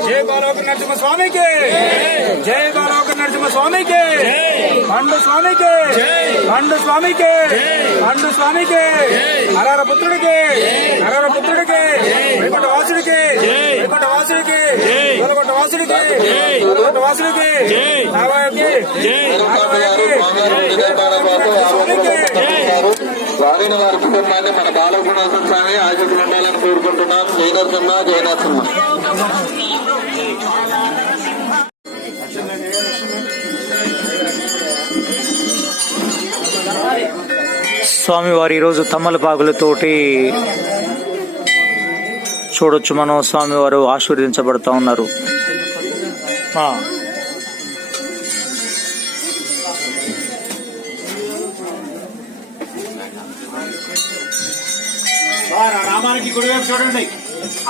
जय बालोक नरसिंह स्वामी के जय बालोक नरसिंह स्वामी के पंड स्वामी के पंड स्वामी के पंड स्वामी के हरहर पुत्रुడి के हरहर पुत्रुడి के వైకుంఠ వాసుడి के వైకుంఠ వాసుడి के గోలకొండ వాసుడి के గోలకొండ వాసుడి के నారాయణకి వారిని వారి కుటుంబాన్ని మన బాలగుణోత్సవ స్వామి ఆశీస్సులు ఉండాలని కోరుకుంటున్నాం. జై నరసింహ జై నరసింహ. స్వామివారు ఈరోజు తమలపాకులతోటి చూడొచ్చు మనం. స్వామివారు ఆశీర్వదించబడతా ఉన్నారు. నామానికి కుడివైపు చూడండి.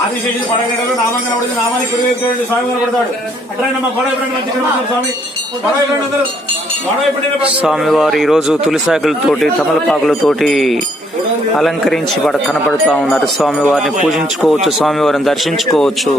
ఆదిశేషుడు పడగడలు నామం కనబడింది. నామానికి కుడివైపు చూడండి. స్వామి కనబడతాడు. అట్లా గొడవ స్వామి స్వామివారు ఈరోజు తులసాకులతోటి తమలపాకులతోటి అలంకరించి కనపడతా ఉన్నారు. స్వామివారిని పూజించుకోవచ్చు, స్వామివారిని దర్శించుకోవచ్చు.